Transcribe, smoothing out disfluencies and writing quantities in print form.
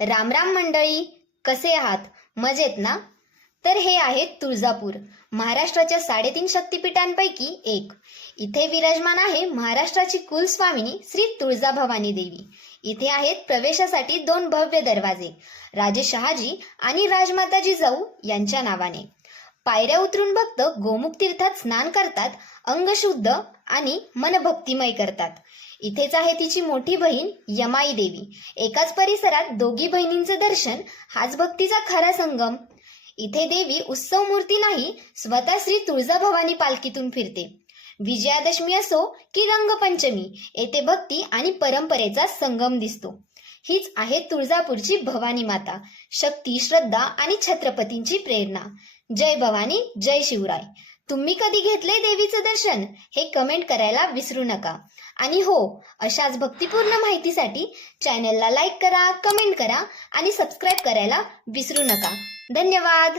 राम राम मंडळी, कसे आहात? मजेत ना? तर हे आहे तुळजापूर, महाराष्ट्राच्या 3.5 शक्तिपीठांपैकी एक. इथे विराजमान आहे महाराष्ट्राची कुलस्वामिनी श्री तुळजाभवानी देवी. इथे आहेत प्रवेशासाठी 2 भव्य दरवाजे, राजे शहाजी आणि राजमाता जिजाऊ यांच्या नावाने. पायऱ्या उतरून भक्त गोमुख तीर्थात स्नान करतात, अंग शुद्ध आणि मन भक्तिमय करतात. इथेच आहे तिची मोठी बहीण यमाई देवी. एकाच परिसरात दोघी बहिणींचं दर्शन, हाच भक्तीचा खरा संगम. इथे देवी उत्सव मूर्ती नाही, स्वतः श्री तुळजाभवानी पालखीतून फिरते. विजयादशमी असो की रंगपंचमी, येथे भक्ती आणि परंपरेचा संगम दिसतो. हीच आहे तुळजापूरची भवानी माता, शक्ती, श्रद्धा आणि छत्रपतींची प्रेरणा. जय भवानी, जय शिवराय. तुम्ही कधी घेतले देवीचं दर्शन? हे कमेंट करायला विसरू नका. आणि हो, अशाच भक्तिपूर्ण माहितीसाठी चॅनलला लाईक करा, कमेंट करा आणि सबस्क्राईब करायला विसरू नका. धन्यवाद.